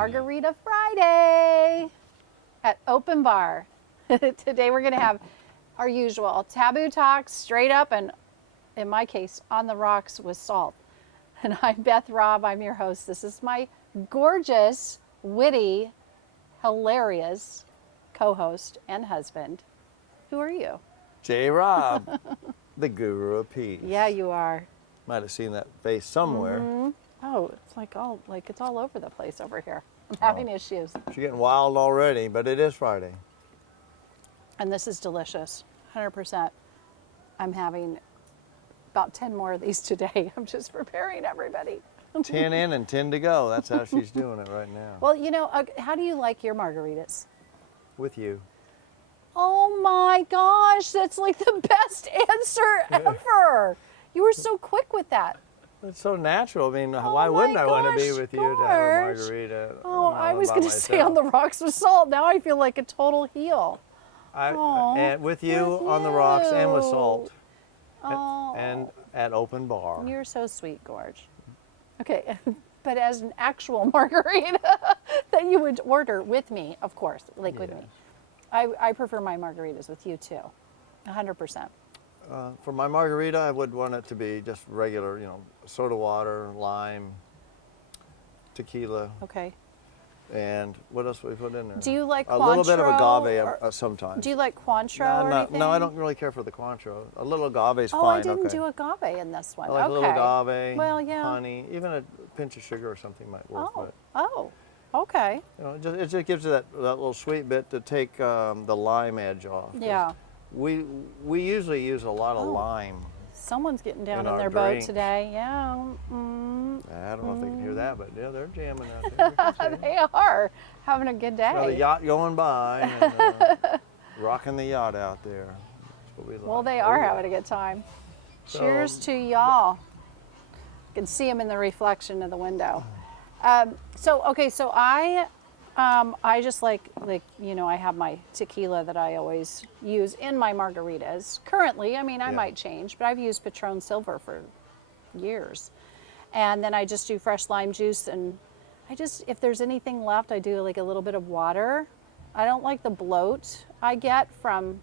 Margarita Friday at Open Bar. Today we're going to have our usual taboo talks, straight up, and in my case, on the rocks with salt. And I'm Beth Robb, I'm your host. This is my gorgeous, witty, hilarious co-host and husband. Who are you? Jay Robb, the guru of peace. Yeah, you are. Might have seen that face somewhere. Mm-hmm. Oh, it's it's all over the place over here. I'm having issues. She's getting wild already, but it is Friday. And this is delicious, 100%. I'm having about 10 more of these today. I'm just preparing everybody. 10 in and 10 to go. That's how she's doing it right now. Well, you know, how do you like your margaritas? With you. Oh my gosh, that's like the best answer ever. You were so quick with that. It's so natural. I mean, why wouldn't I want to be with you to have a margarita? Oh, I was going to say on the rocks with salt. Now I feel like a total heel. And with you on the rocks and with salt. Oh. And at Open Bar. You're so sweet, Gorge. Okay, but as an actual margarita that you would order with me, of course, with me. I prefer my margaritas with you too, 100%. For my margarita, I would want it to be just regular, soda water, lime, tequila. Okay. And what else we put in there? Do you like Cointreau? A little bit of agave sometimes. Do you like Cointreau or anything? No, I don't really care for the Cointreau. A little agave is fine. Oh, I didn't do agave in this one. I like a little agave, honey, even a pinch of sugar or something might work. Okay. It just gives you that little sweet bit to take the lime edge off. Yeah. We usually use a lot of lime. Someone's getting down in their boat today. Yeah. I don't know if they can hear that, but yeah, they're jamming out there. They are having a good day. Got a yacht going by and rocking the yacht out there. That's what we like. Well, they are having a good time. Cheers to y'all. You can see them in the reflection of the window. So I just like I have my tequila that I always use in my margaritas. Currently, I might change, but I've used Patron Silver for years. And then I just do fresh lime juice, and if there's anything left, I do like a little bit of water. I don't like the bloat I get from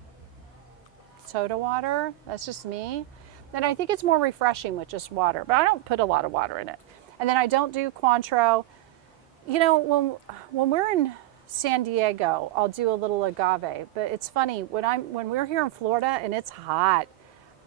soda water. That's just me. And I think it's more refreshing with just water, but I don't put a lot of water in it. And then I don't do Cointreau. When we're in San Diego, I'll do a little agave. But it's funny, when we're here in Florida and it's hot,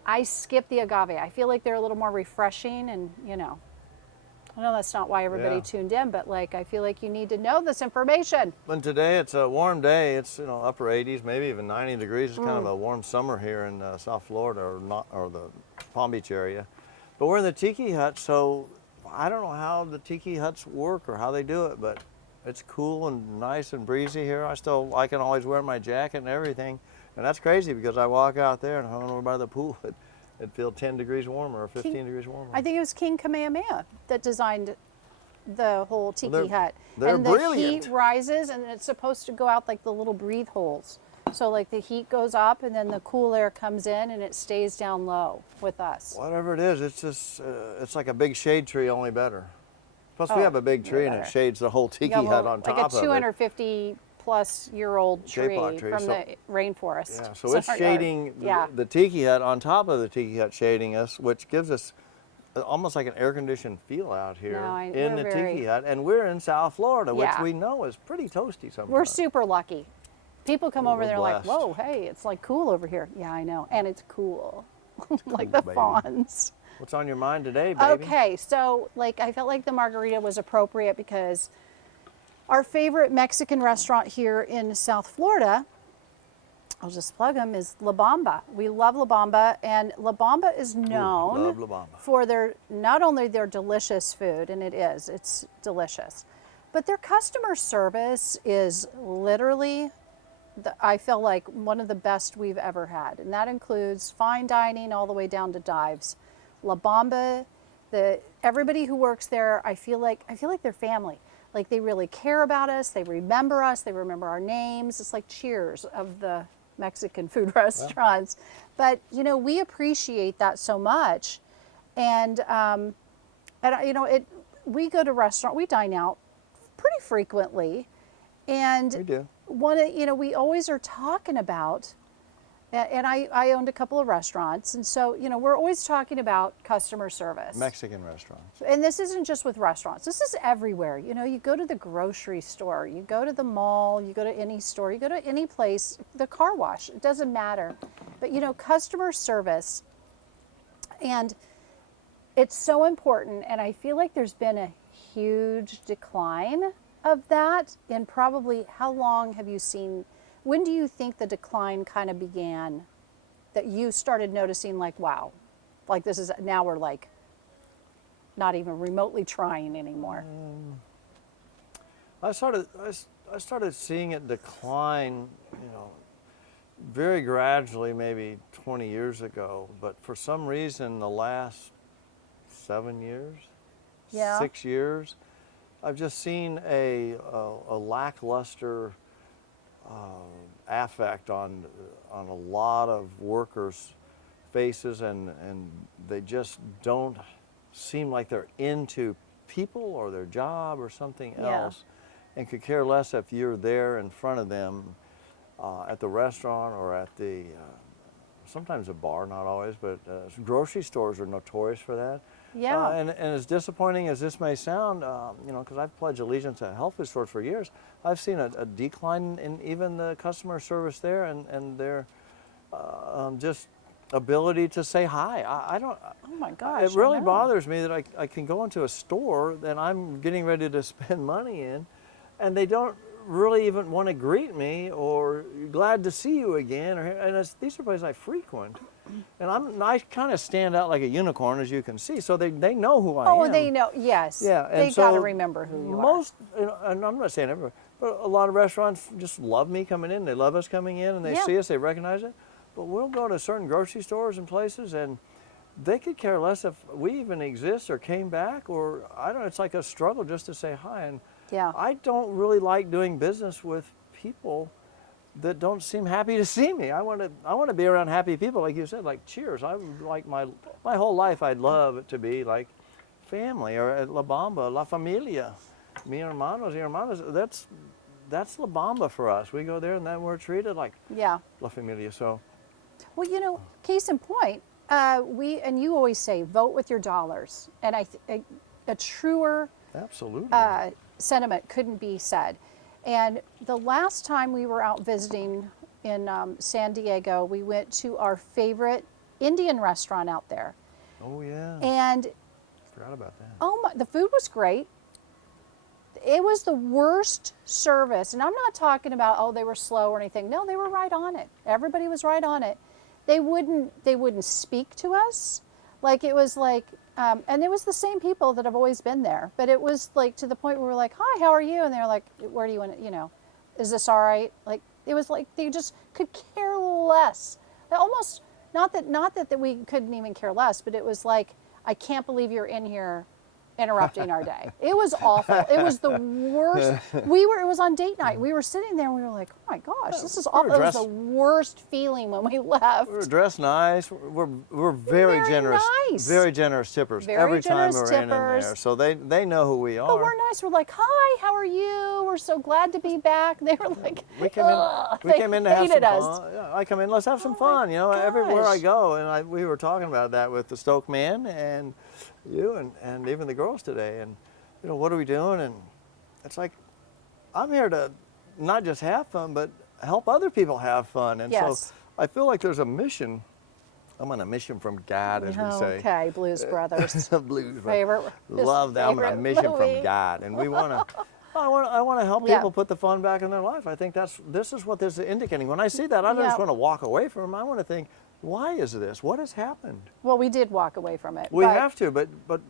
I skip the agave. I feel like they're a little more refreshing, and I know that's not why everybody tuned in, but I feel like you need to know this information. And today it's a warm day. It's upper 80s, maybe even 90 degrees. It's kind of a warm summer here in South Florida or the Palm Beach area. But we're in the tiki hut, so I don't know how the tiki huts work or how they do it, but it's cool and nice and breezy here. I can always wear my jacket and everything. And that's crazy because I walk out there and I don't know by the pool, it'd feel 10 degrees warmer or 15 degrees warmer. I think it was King Kamehameha that designed the whole tiki hut. They're brilliant. The heat rises and it's supposed to go out like the little breathe holes. So the heat goes up and then the cool air comes in and it stays down low with us. Whatever it is, it's just, it's like a big shade tree, only better. Plus we have a big tree and it shades the whole tiki hut on top of it. Like a 250 plus year old tree from the rainforest. Yeah, so it's shading the tiki hut on top of the tiki hut shading us, which gives us almost like an air conditioned feel out here in the tiki hut. And we're in South Florida, which we know is pretty toasty sometimes. We're super lucky. People come over and they're like, whoa, hey, it's like cool over here. Yeah, I know. And it's cool. Like the fawns. What's on your mind today, baby? Okay, so I felt like the margarita was appropriate because our favorite Mexican restaurant here in South Florida, I'll just plug them, is La Bamba. We love La Bamba, and La Bamba is known for not only their delicious food, and it's delicious, but their customer service is literally, I feel like, one of the best we've ever had, and that includes fine dining all the way down to dives. La Bamba, everybody who works there, I feel like they're family. Like they really care about us, they remember our names. It's like Cheers of the Mexican food restaurants. But we appreciate that so much. And we go to restaurant, we dine out pretty frequently. And We do. we always are talking about, and I owned a couple of restaurants, and so, we're always talking about customer service. Mexican restaurants. And this isn't just with restaurants. This is everywhere. You go to the grocery store, you go to the mall, you go to any store, you go to any place, the car wash, it doesn't matter. But, customer service, and it's so important. And I feel like there's been a huge decline of that. And probably, how long have you seen, when do you think the decline kind of began, that you started noticing, like, wow, like this is, now we're like not even remotely trying anymore? I started seeing it decline, very gradually, maybe 20 years ago. But for some reason, the last 7 years, Yeah. 6 years, I've just seen a lackluster affect on a lot of workers' faces, and they just don't seem like they're into people or their job or something Yeah. else, and could care less if you're there in front of them at the restaurant or at the sometimes a bar, not always, but grocery stores are notorious for that. Yeah. And as disappointing as this may sound, because I've pledged allegiance to health food stores for years, I've seen a decline in even the customer service there and their just ability to say hi. I don't. Oh my gosh. It really I know. bothers me that I can go into a store that I'm getting ready to spend money in, and they don't really even want to greet me or glad to see you again. These are places I frequent. And I kind of stand out like a unicorn, as you can see, so they know who I am. Oh, they know. Yes. Yeah, and They got to so remember who you are. most, and I'm not saying everywhere, but a lot of restaurants just love me coming in. They love us coming in, and they Yeah. see us, they recognize it. But we'll go to certain grocery stores and places, and they could care less if we even exist or came back, or I don't know. It's like a struggle just to say hi. And Yeah. I don't really like doing business with people that don't seem happy to see me. I want to be around happy people, like you said, like Cheers. I would like my whole life. I'd love it to be like family, or at La Bamba, La Familia, mi hermanos, y hermanas. That's La Bamba for us. We go there, and then we're treated like Yeah. La Familia. So Well, case in point, you always say vote with your dollars, and a truer absolutely. sentiment couldn't be said. And the last time we were out visiting in San Diego, we went to our favorite Indian restaurant out there. Oh yeah. And Forgot about that. the food was great. It was the worst service. And I'm not talking about, they were slow or anything. No, they were right on it. Everybody was right on it. They wouldn't speak to us. Like, it was like, and it was the same people that have always been there, but it was like to the point where we're like, hi, how are you? And they're like, where do you want to, is this all right? Like, it was like they just could care less. They almost, not that we couldn't even care less, but it was like, I can't believe you're in here interrupting our day. It was awful. It was the worst. It was on date night. We were sitting there and we were like, oh my gosh, this is awful. It was the worst feeling when we left. We were dressed nice. We're very generous. Nice. Very generous tippers Very every time generous we're in tippers. there. So they know who we are. But we're nice. We're like, hi, how are you? We're so glad to be back. They were like, We came in to have some hated us. fun. Yeah, I come in, let's have some Oh fun. my Everywhere I gosh. go, and we were talking about that with the Stoke man and you and even the girls today. And what are we doing? And it's like, I'm here to not just have fun, but help other people have fun. And Yes. so I feel like there's a mission. I'm on a mission from God, as we say. Okay, Blues Brothers. Blues. Favorite. Love that. I'm on a favorite mission movie. from God, and we want to. I want to help Yeah. people put the fun back in their life. I think this is what this is indicating. When I see that, I don't Yeah. just want to walk away from them. I want to think, why is this? What has happened? Well, we did walk away from it. We but- have to, but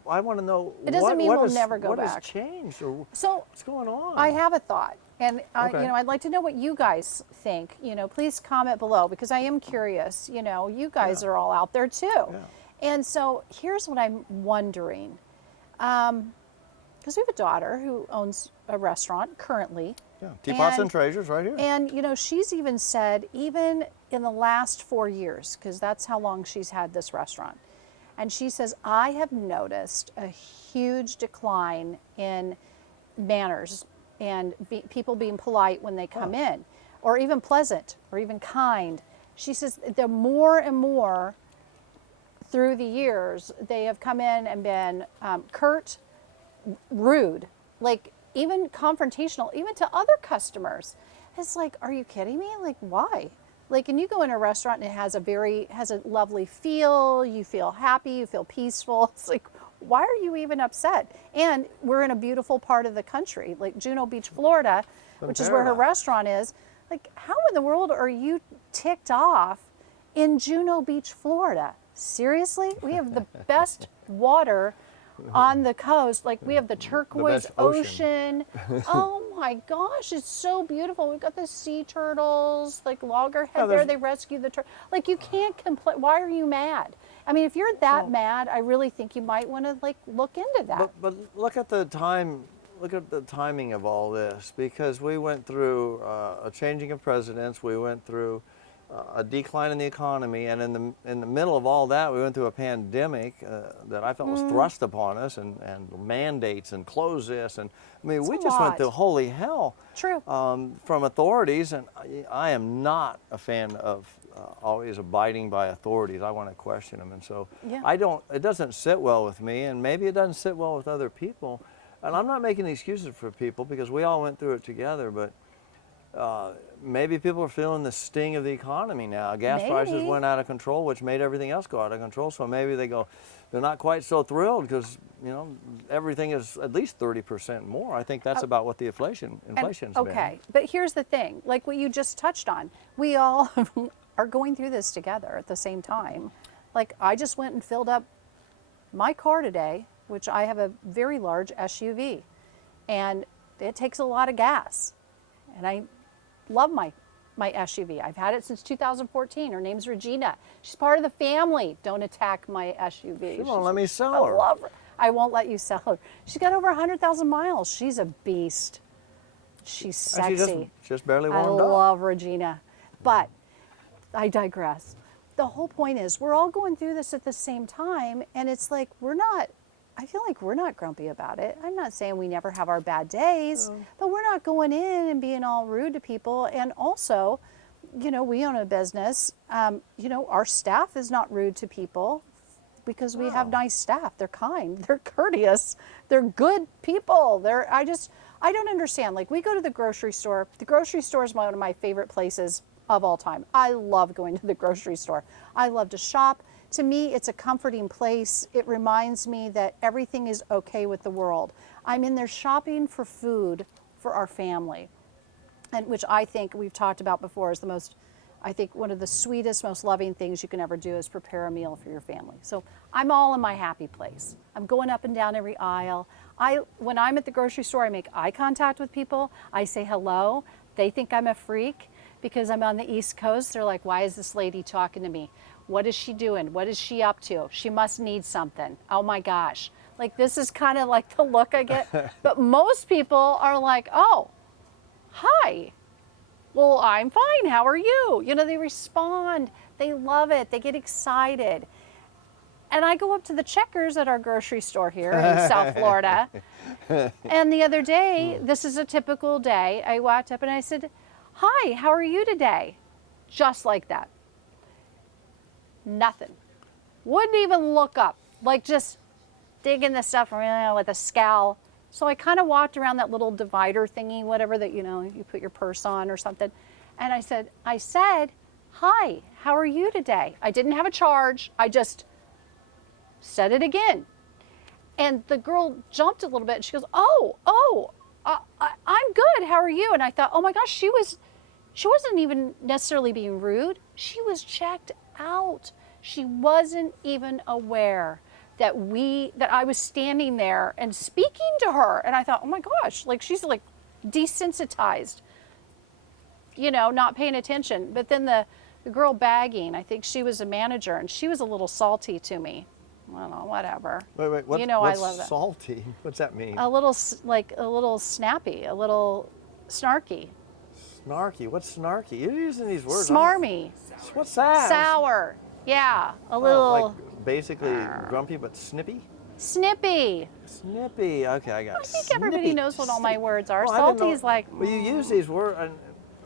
I want to know. It doesn't mean we'll never go what back. has changed, or So what's going on? I have a thought, and Okay. I'd like to know what you guys think. Please comment below, because I am curious. You guys Yeah. are all out there too. Yeah. And so here's what I'm wondering, because we have a daughter who owns a restaurant currently. Yeah, Teapots and And- Treasures right here. And, she's even said, even in the last 4 years, because that's how long she's had this restaurant. And she says, I have noticed a huge decline in manners and people being polite when they come in, or even pleasant, or even kind. She says the more and more through the years, they have come in and been curt, rude, like even confrontational, even to other customers. It's like, are you kidding me? Like, why? Like, and you go in a restaurant and it has a lovely feel, you feel happy, you feel peaceful. It's like, why are you even upset? And we're in a beautiful part of the country, like Juno Beach, Florida, which is where her restaurant is. Like, how in the world are you ticked off in Juno Beach, Florida? Seriously? We have the best water on the coast. Like, we have the turquoise ocean. Oh my gosh, it's so beautiful. We've got the sea turtles, like loggerhead there. They rescue the turtle. Like, you can't complain. Why are you mad? I mean, if you're that mad, I really think you might want to like look into that. But look at the time. Look at the timing of all this, because we went through a changing of presidents. We went through a decline in the economy, and in the middle of all that, we went through a pandemic that I felt was thrust upon us, and mandates and close this, and I mean, we just went through holy hell. True. From authorities, and I am not a fan of always abiding by authorities. I want to question them, and so it doesn't sit well with me, and maybe it doesn't sit well with other people. And I'm not making excuses for people, because we all went through it together, but maybe people are feeling the sting of the economy now. Gas prices went out of control, which made everything else go out of control. So maybe they're not quite so thrilled, because everything is at least 30% more. I think that's about what the inflation's been. Okay, but here's the thing, like what you just touched on, we all are going through this together at the same time. Like, I just went and filled up my car today, which I have a very large SUV, and it takes a lot of gas. And I love my SUV. I've had it since 2014. Her name's Regina. She's part of the family. Don't attack my SUV. She won't let me sell her. I love her. I won't let you sell her. She's got over 100,000 miles. She's a beast. She's sexy. She just barely warmed I up. love Regina. But I digress. The whole point is we're all going through this at the same time, and it's like I feel like we're not grumpy about it. I'm not saying we never have our bad days, but we're not going in and being all rude to people. And also, we own a business. Our staff is not rude to people, because we have nice staff. They're kind, they're courteous, they're good people. I don't understand. Like, we go to the grocery store. The grocery store is one of my favorite places of all time. I love going to the grocery store. I love to shop. To me, it's a comforting place. It reminds me that everything is okay with the world. I'm in there shopping for food for our family, and which I think we've talked about before is one of the sweetest, most loving things you can ever do is prepare a meal for your family. So I'm all in my happy place. I'm going up and down every aisle. When I'm at the grocery store, I make eye contact with people. I say hello. They think I'm a freak because I'm on the East Coast. They're like, why is this lady talking to me? What is she doing? What is she up to? She must need something. Oh my gosh. Like, this is kind of like the look I get. But most people are like, oh, hi. Well, I'm fine. How are you? They respond. They love it. They get excited. And I go up to the checkers at our grocery store here in South Florida. And the other day, this is a typical day, I walked up and I said, hi, how are you today? Just like that. Nothing. Wouldn't even look up, like just digging the stuff around with a scowl. So I kind of walked around that little divider thingy, whatever that, you put your purse on or something. And I said, hi, how are you today? I didn't have a charge. I just said it again. And the girl jumped a little bit and she goes, I'm good. How are you? And I thought, oh my gosh, she wasn't even necessarily being rude. She was checked out. She wasn't even aware that I was standing there and speaking to her. And I thought, oh my gosh, like she's like desensitized, not paying attention. But then the girl bagging, I think she was a manager, and she was a little salty to me. I don't know, whatever. Wait, what's I love that. Salty? What's that mean? A little snappy, a little snarky. Snarky? What's snarky? You're using these words. Smarmy. What's that? Sour. Yeah, a little. Like basically grumpy but snippy? Snippy. Snippy. Okay, I got it. I think everybody knows what all my words are. Well, I didn't Salty know- is like. Well, you use these words.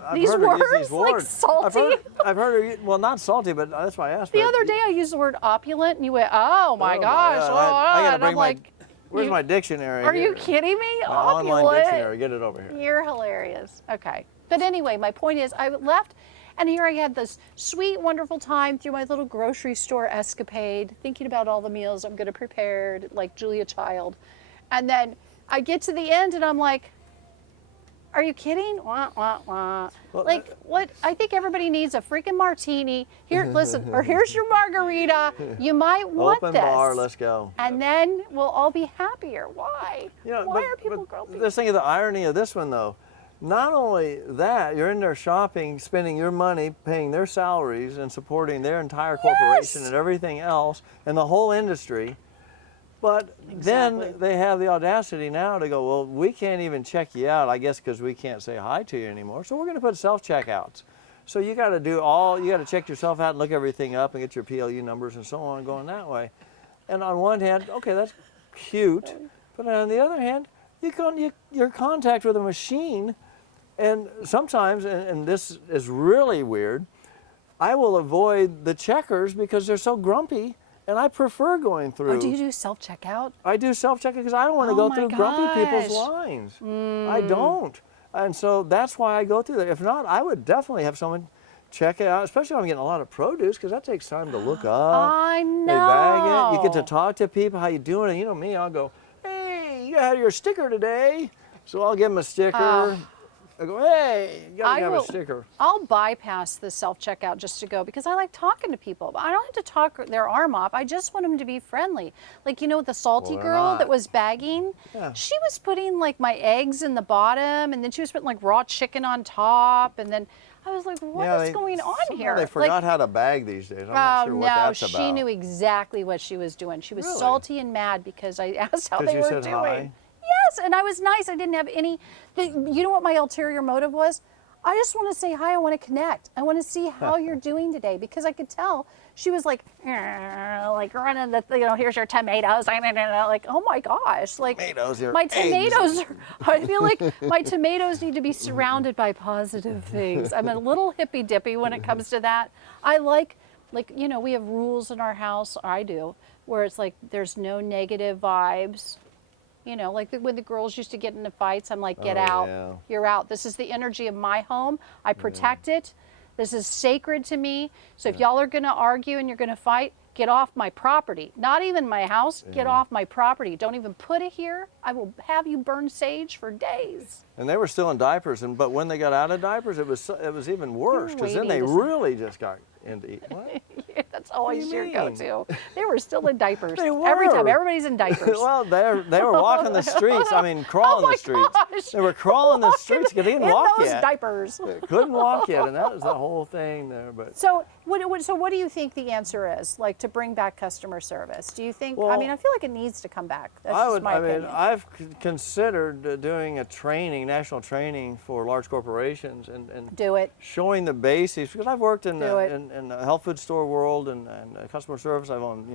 I've These heard her use words? these Like words. salty? I've heard her. Well, not salty, but that's why I asked. The but other day I used the word opulent, and you went, "Oh my gosh!" God, oh, I gotta and bring I'm my. like, Where's you- my dictionary? "Are you here? kidding me? My Opulent." online dictionary. Get it over here. You're hilarious. Okay. But anyway, my point is I left and here I had this sweet, wonderful time through my little grocery store escapade, thinking about all the meals I'm going to prepare like Julia Child. And then I get to the end and I'm like, are you kidding? Wah, wah, wah. Well, like, what? I think everybody needs a freaking martini. Here, listen, or here's your margarita. You might want Open this. bar. Let's go. And then we'll all be happier. Why? Yeah, Why but- are people but grumpy? Just think of the irony of this one, though. Not only that, you're in there shopping, spending your money, paying their salaries, and supporting their entire corporation Yes. and everything else, and the whole industry. But Exactly. then they have the audacity now to go, well, we can't even check you out, I guess, because we can't say hi to you anymore. So we're going to put self-checkouts. So you got to you got to check yourself out and look everything up and get your PLU numbers and so on, going that way. And on one hand, okay, that's cute. But on the other hand, you're in contact with a machine. And sometimes, and this is really weird, I will avoid the checkers because they're so grumpy, and I prefer going through. Oh, do you do self-checkout? I do self-checking because I don't want to Oh go my through grumpy people's gosh. lines. I don't. And so that's why I go through that. If not, I would definitely have someone check it out, especially when I'm getting a lot of produce, because that takes time to look up. I know. They bag it. You get to talk to people. How you doing? And you know me, I'll go, hey, you had your sticker today. So I'll give them a sticker. I go, hey, you gotta have a sticker. I'll bypass the self-checkout just to go because I like talking to people. But I don't have to talk their arm off. I just want them to be friendly. Like, you know, the salty Well, they're girl not. that was bagging, Yeah. she was putting like my eggs in the bottom and then she was putting like raw chicken on top. And then I was like, what is going on somehow here? They forgot Like, how to bag these days. I'm not sure what no, that's about. she knew exactly what she was doing. She was Really? salty and mad because I asked how 'Cause they you were said doing. hi? Yes, and I was nice. I didn't have any. You know what my ulterior motive was? I just want to say hi. I want to connect. I want to see how you're doing today because I could tell she was like running the, here's your tomatoes. Like, oh my gosh, like Tomatoes, your my eggs. tomatoes. I feel like my tomatoes need to be surrounded by positive things. I'm a little hippy dippy when it comes to that. I like we have rules in our house. Or I do, where it's like there's no negative vibes. Like when the girls used to get into fights, I'm like, get Oh, out. yeah. You're out. This is the energy of my home. I protect it. This is sacred to me. So if y'all are going to argue and you're going to fight, get off my property. Not even my house. Get off my property. Don't even put it here. I will have you burn sage for days. And they were still in diapers, but when they got out of diapers, it was even worse because then they waiting to see. really just got into eat. What? That's always do you your mean? go-to. They were still in diapers. They Every time. were. Everybody's in diapers. Well, they were walking the streets. I mean, crawling Oh my the streets. gosh. They were crawling the streets because they didn't in walk those yet. diapers. Couldn't walk yet, and that was the whole thing there. But So what do you think the answer is? Like to bring back customer service? Do you think? Well, I mean, I feel like it needs to come back. That's I just would. my I mean, opinion. I've considered doing a national training for large corporations, and Do it. showing the basics because I've worked in Do the, it. in the health food store world and customer service. I've owned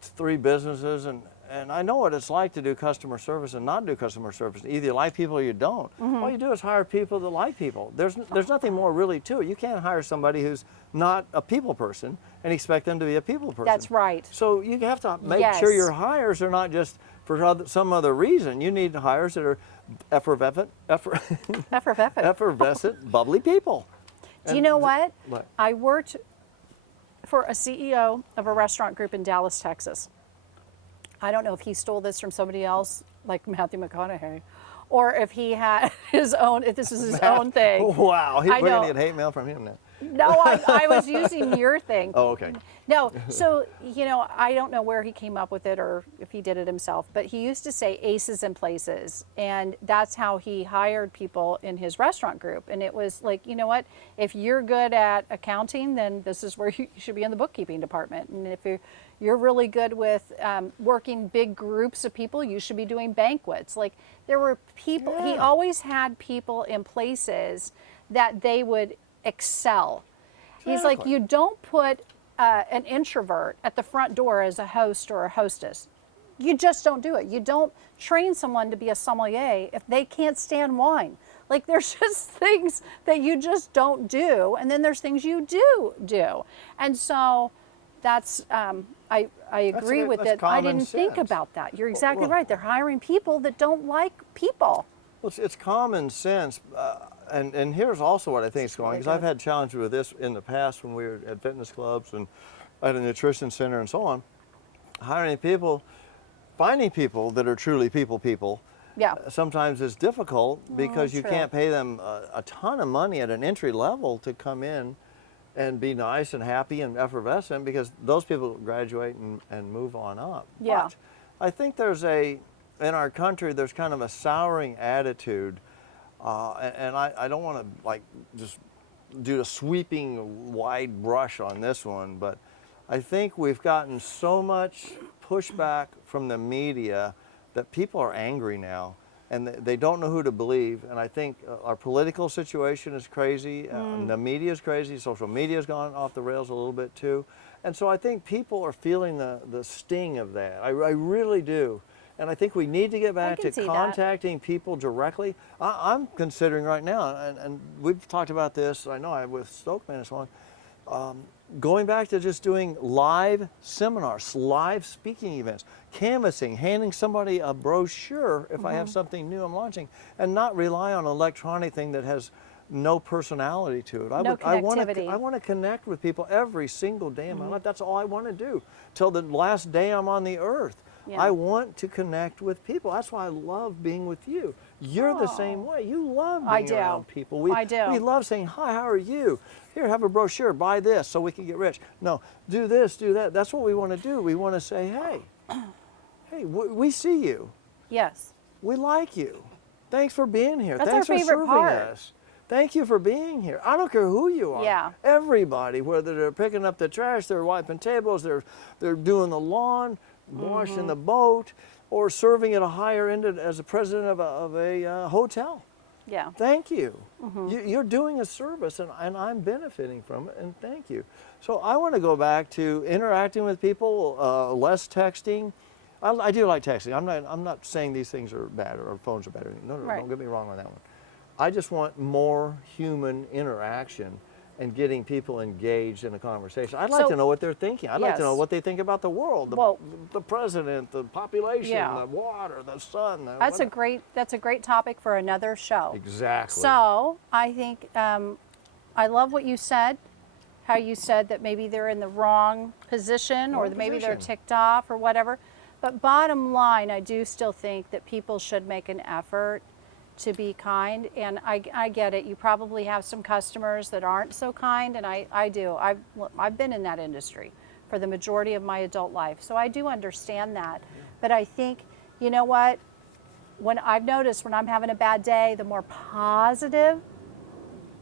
3 businesses and I know what it's like to do customer service and not do customer service. Either you like people or you don't. All you do is hire people that like people. There's nothing more really to it. You can't hire somebody who's not a people person and expect them to be a people person. That's right. So you have to make sure your hires are not just for some other reason. You need hires that are effervescent, bubbly people. Do you know what? What? I worked for a CEO of a restaurant group in Dallas, Texas. I don't know if he stole this from somebody else, like Matthew McConaughey, or if he had his own. If this is his own thing. Wow, I we're know. gonna get hate mail from him now. No, I was using your thing. Oh, okay. No, so, I don't know where he came up with it or if he did it himself, but he used to say aces in places. And that's how he hired people in his restaurant group. And it was like, you know what? If you're good at accounting, then this is where you should be in the bookkeeping department. And if you're really good with working big groups of people, you should be doing banquets. Like there were people, he always had people in places that they would excel. He's like, Exactly. you don't put an introvert at the front door as a host or a hostess. You just don't do it. You don't train someone to be a sommelier if they can't stand wine. Like there's just things that you just don't do, and then there's things you do. And so that's I agree with that's it. I common didn't think sense. about that. You're exactly well- right. They're hiring people that don't like people. Well, it's common sense, and here's also what I think is going, really because I've good. had challenges with this in the past when we were at fitness clubs and at a nutrition center and so on. Hiring people, finding people that are truly people, Yeah. sometimes is difficult because you true. can't pay them a ton of money at an entry level to come in and be nice and happy and effervescent, because those people graduate and move on up. Yeah. But I think in our country, there's kind of a souring attitude, and I don't want to like just do a sweeping wide brush on this one, but I think we've gotten so much pushback from the media that people are angry now, and they don't know who to believe. And I think our political situation is crazy, the media is crazy, social media has gone off the rails a little bit too. And so I think people are feeling the sting of that. I really do. And I think we need to get back can to see that. contacting people directly. I'm considering right now, and we've talked about this, I know with Stokeman and so on, going back to just doing live seminars, live speaking events, canvassing, handing somebody a brochure if I have something new I'm launching, and not rely on an electronic thing that has no personality to it. No I want connectivity. to connect with people every single day in my life. That's all I want to do till the last day I'm on the earth. Yeah. I want to connect with people. That's why I love being with you. You're the same way. You love I being do. around people. We do. love saying, hi, how are you? Here, have a brochure. Buy this so we can get rich. No, do this, do that. That's what we want to do. We want to say, hey, we see you. Yes. We like you. Thanks for being here. That's Thanks our for favorite serving part. us. Thank you for being here. I don't care who you are. Yeah. Everybody, whether they're picking up the trash, they're wiping tables, they're doing the lawn, washing the boat, or serving at a higher end as a president of a hotel. Yeah. Thank you. You're doing a service, and I'm benefiting from it, and thank you. So I want to go back to interacting with people, less texting. I do like texting. I'm not saying these things are bad or phones are bad. No, Right. don't get me wrong on that one. I just want more human interaction and getting people engaged in a conversation. I'd like So- to know what they're thinking. I'd like to know Yes. what they think about the world, Well- the president, the population, Yeah. the water, the sun. That's a great topic for another show. Exactly. So I think I love what you said, how you said that maybe they're in the wrong position or Wrong maybe they're position. ticked off or whatever. But bottom line, I do still think that people should make an effort to be kind. And I get it. You probably have some customers that aren't so kind, and I do. I've been in that industry for the majority of my adult life. So I do understand that. But I think, you know what? When I've noticed when I'm having a bad day, the more positive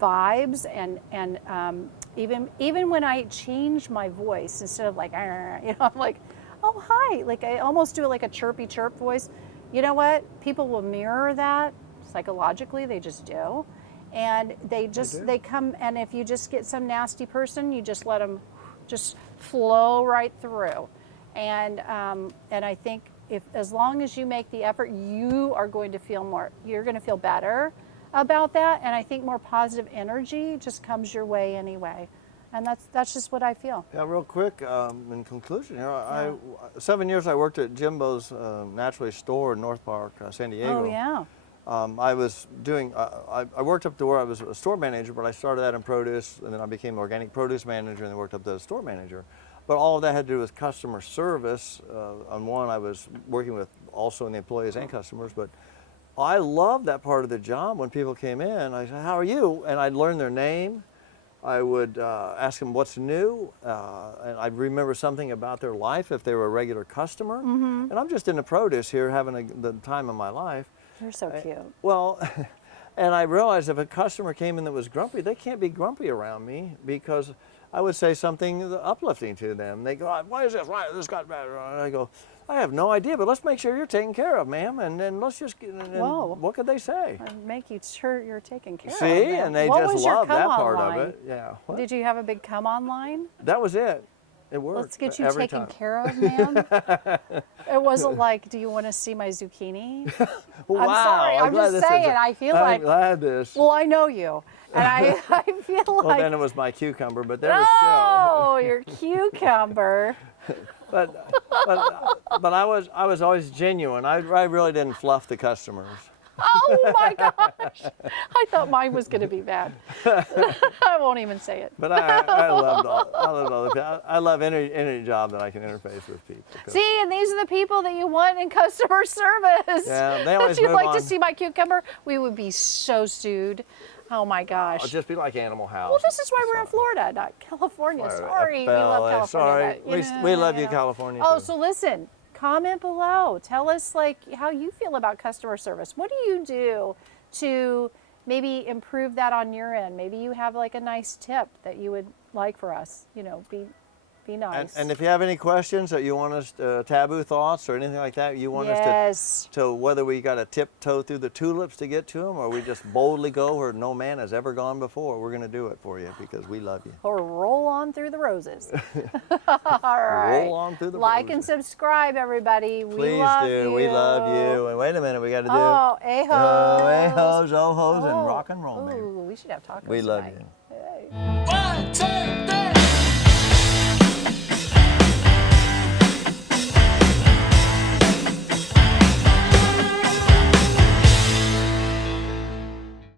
vibes and even when I change my voice instead of like, I'm like, oh, hi. Like I almost do like a chirpy chirp voice. You know what? People will mirror that psychologically. They just do. And they come, and if you just get some nasty person, you just let them just flow right through. And I think as long as you make the effort, you are going to feel you're going to feel better about that. And I think more positive energy just comes your way anyway. And that's just what I feel. Yeah, real quick, in conclusion here, 7 years I worked at Jimbo's Naturally store in North Park, San Diego. Oh, yeah. I was doing, I worked up to where I was a store manager, but I started out in produce, and then I became organic produce manager, and then worked up to store manager. But all of that had to do with customer service. On one, I was working with also in the employees and customers, but I loved that part of the job. When people came in, I said, how are you? And I'd learn their name. I would ask them what's new, and I'd remember something about their life if they were a regular customer. And I'm just in the produce here having the time of my life. You're so cute. Well, and I realized if a customer came in that was grumpy, they can't be grumpy around me because I would say something uplifting to them. They go, why is this? Why this got bad? And I go, I have no idea, but let's make sure you're taken care of, ma'am, and then let's just get, and Whoa. what could they say? And make you sure you're taken care of. See, man. and they What just was your love that come-on part line? of it. Yeah. What? Did you have a big come on line? That was it. It worked. Let's get you every taken time. care of, man. It wasn't like, do you want to see my zucchini? Wow, I'm sorry. I'm glad just this is saying. a- I feel I'm like, glad this. well, I know you, and I feel Well, like, then it was my cucumber, but there was oh, your cucumber. but I was always genuine. I really didn't fluff the customers. Oh my gosh! I thought mine was going to be bad. I won't even say it. But I loved all the people. I love any job that I can interface with people. 'Cause- See, and these are the people that you want in customer service. Yeah, they always If you'd move like on. to see my cucumber, we would be so sued. Oh my gosh. I'll just be like Animal House. Well, this is why we're in Florida, not California. Sorry, we love California. Sorry, but, we love you, know. California. Oh, too. so listen, comment below. Tell us like how you feel about customer service. What do you do to maybe improve that on your end? Maybe you have like a nice tip that you would like for us. You know, be nice. And if you have any questions that you want us taboo thoughts or anything like that, you want us yes. to whether we got to tiptoe through the tulips to get to them, or we just boldly go where no man has ever gone before, we're going to do it for you because we love you. Or roll on through the roses. All right. Roll on through the Like roses. and subscribe, everybody. We Please love do. you. We love you. And wait a minute, we got to do. Oh, a-hos. Oh, a-hos, oh-hos, and rock and roll, Ooh, baby. we should have tacos We love tonight. you. Hey.